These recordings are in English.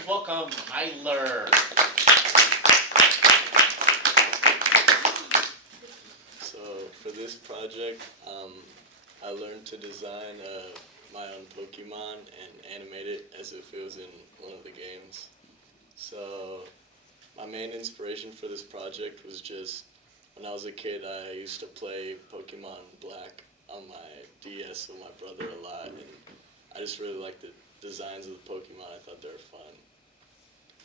please welcome Tyler. So for this project, I learned to design my own Pokemon and animate it as if it was in one of the games. So my main inspiration for this project was just when I was a kid, I used to play Pokemon Black on my DS with my brother a lot, and I just really liked the designs of the Pokemon. I thought they were fun.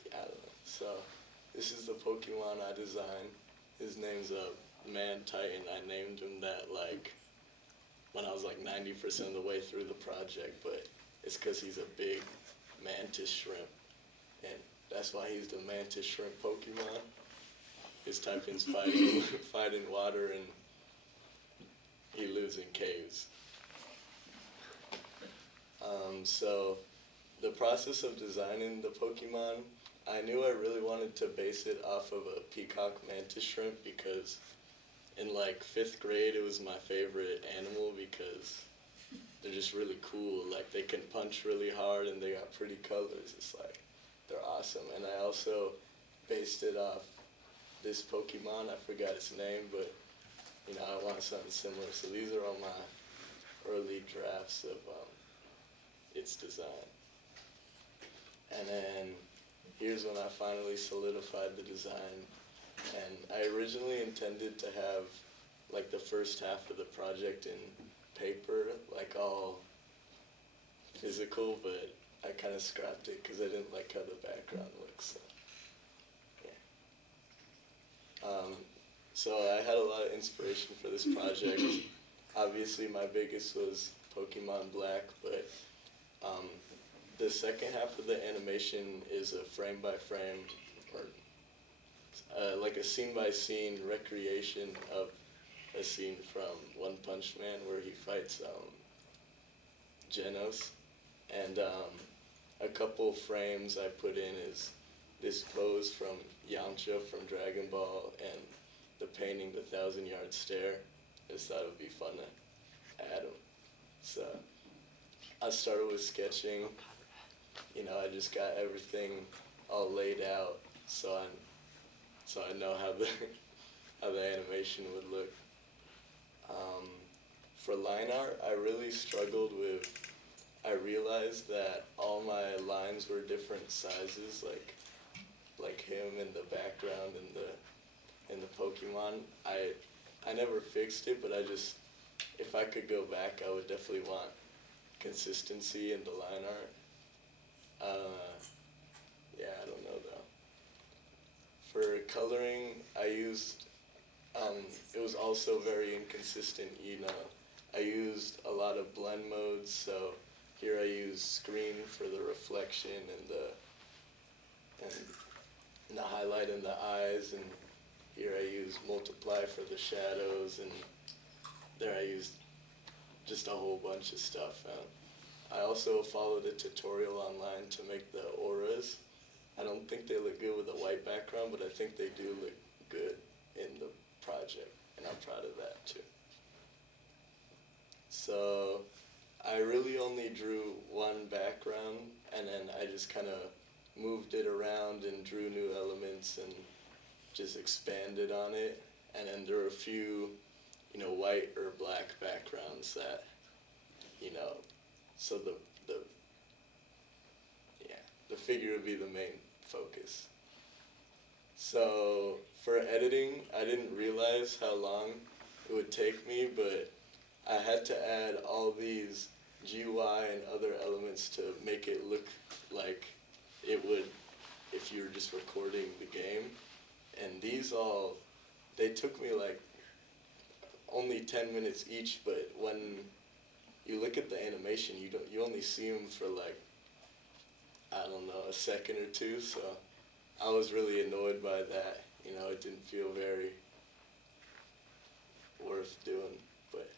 Yeah, I don't know. So this is the Pokemon I designed. His name's Man Titan. I named him that when I was 90% of the way through the project, but it's because he's a big mantis shrimp, and that's why he's the mantis shrimp Pokemon. His typing's fight in water, and he lives in caves. So the process of designing the Pokemon, I knew I really wanted to base it off of a peacock mantis shrimp because in 5th grade it was my favorite animal because they're just really cool. They can punch really hard and they got pretty colors. They're awesome. And I also based it off this Pokemon. I forgot its name, but I want something similar. So these are all my early drafts of its design. And then here's when I finally solidified the design. And I originally intended to have the first half of the project in paper, all physical, but I kind of scrapped it because I didn't like how the background looks. So, yeah. So I had a lot of inspiration for this project. Obviously, my biggest was Pokemon Black, but the second half of the animation is a frame-by-frame, or a scene-by-scene recreation of a scene from One Punch Man where he fights Genos. And a couple frames I put in is this pose from Yamcha from Dragon Ball and the painting The 1,000-Yard Stare. I just thought it would be fun to add them. So I started with sketching. I just got everything all laid out so I know how the animation would look. For line art, I really struggled with. I realized that all my lines were different sizes, like him in the background and the Pokemon. I never fixed it, but if I could go back, I would definitely want consistency in the line art. Yeah, I don't know though. For coloring, I used, it was also very inconsistent, I used a lot of blend modes, so here I use screen for the reflection and the highlight in the eyes, and here I use multiply for the shadows, and there I used just a whole bunch of stuff. I also followed a tutorial online to make the auras. I don't think they look good with a white background, but I think they do look good in the project, and I'm proud of that too. So I really only drew one background, and then I just kind of moved it around and drew new elements and just expanded on it. And then there were a few, white or black backgrounds that, so the figure would be the main focus. So for editing, I didn't realize how long it would take me, but I had to add all these GUI and other elements to make it look like it would if you were just recording the game. And they took me only 10 minutes each, but when you look at the animation, you only see them for I don't know, a second or two, so I was really annoyed by that. It didn't feel very worth doing, but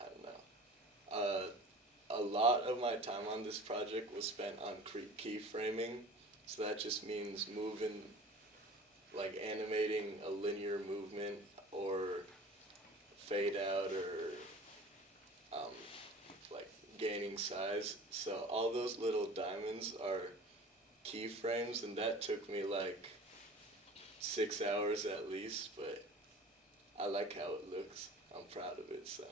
I don't know. A lot of my time on this project was spent on keyframing, so that just means moving, animating a linear movement or fade out or gaining size. So all those little diamonds are keyframes, and that took me like 6 hours at least, but I like how it looks. I'm proud of it, so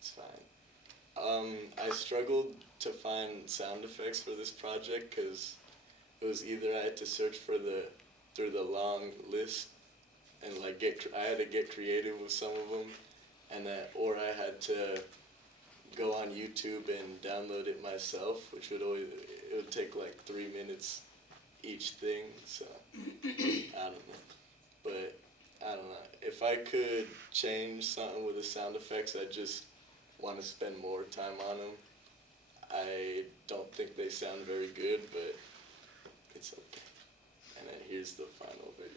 it's fine. I struggled to find sound effects for this project because it was either I had to search through the long list and like I had to get creative with some of them, or I had to go on YouTube and download it myself, which it would take like 3 minutes each thing. So I don't know, but I don't know. If I could change something with the sound effects, I just want to spend more time on them. I don't think they sound very good, but it's okay. And then here's the final video.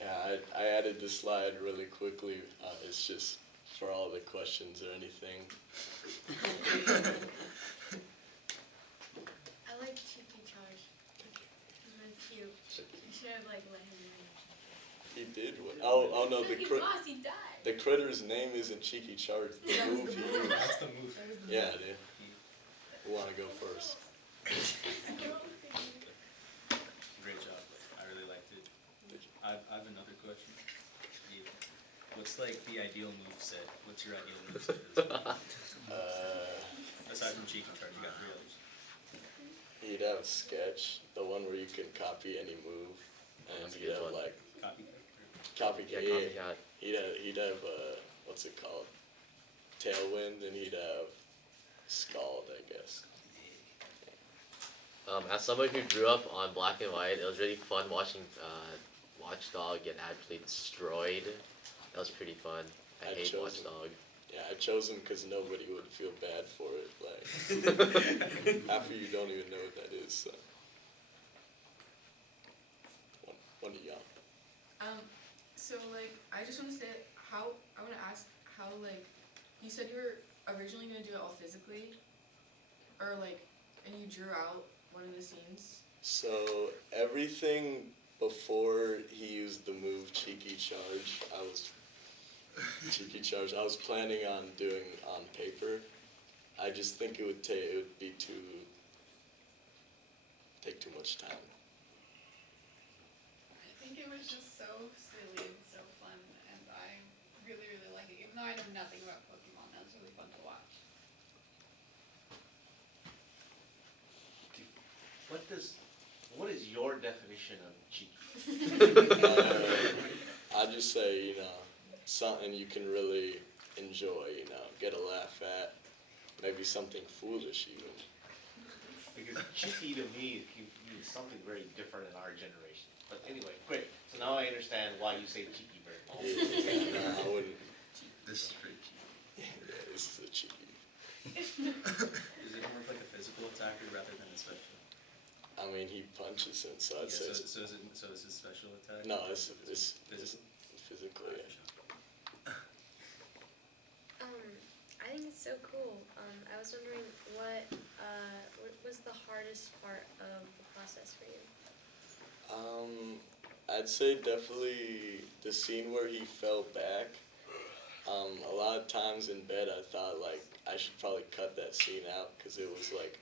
Yeah, I added the slide really quickly. It's just for all the questions or anything. I like Cheeky Charge. He's really cute. You should have like let him win. He did what? Oh no, He lost, he died. the critter's name isn't Cheeky Charge. The move he used. That's the move. Yeah, dude. Who wanna go first? Great job. I really liked it. I have another question. What's like the ideal move set? What's your ideal move set? Aside from Cheeky Charge, you got 3 others. He'd have Sketch, the one where you can copy any move, and That's a he'd good have one. like Yeah, copycat. copycat. He'd have what's it called? Tailwind, and he'd have Scald, I guess. As somebody who grew up on black and white, it was really fun watching Watchdog get absolutely destroyed. That was pretty fun. I hate chose him. Watchdog. Yeah, I chose him because nobody would feel bad for it. Like half of you don't even know what that is. So one of y'all. So like, I just want to say I want to ask how like, you said you were originally going to do it all physically, or like, and you drew out one of the scenes. So everything before he used the move Cheeky Charge, I was planning on doing on paper. I just think it would take too much time. I think it was just so silly and so fun, and I really, really like it. Even though I know nothing about Pokemon, that was really fun to watch. What is your definition of cheeky? I'd just say, something you can really enjoy, get a laugh at, maybe something foolish even. Because cheeky to me means something very different in our generation. But anyway, great. So now I understand why you say cheeky bird. Yeah, no, I wouldn't. This is pretty cheap. Yeah, this is a cheeky. Is it more of like a physical attacker rather than a special? I mean, he punches him, so I'd say. So is it special attack? No, it's physical. physical, yeah. I think it's so cool. I was wondering what was the hardest part of the process for you? I'd say definitely the scene where he fell back. A lot of times in bed I thought like I should probably cut that scene out because it was like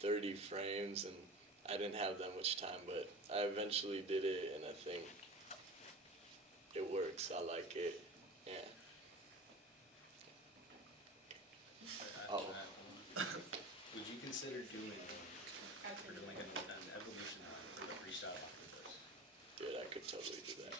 30 frames and I didn't have that much time, but I eventually did it and I think it works. I like it. Yeah. Would you consider doing like an evolution for the freestyle after this? Dude, I could totally do that.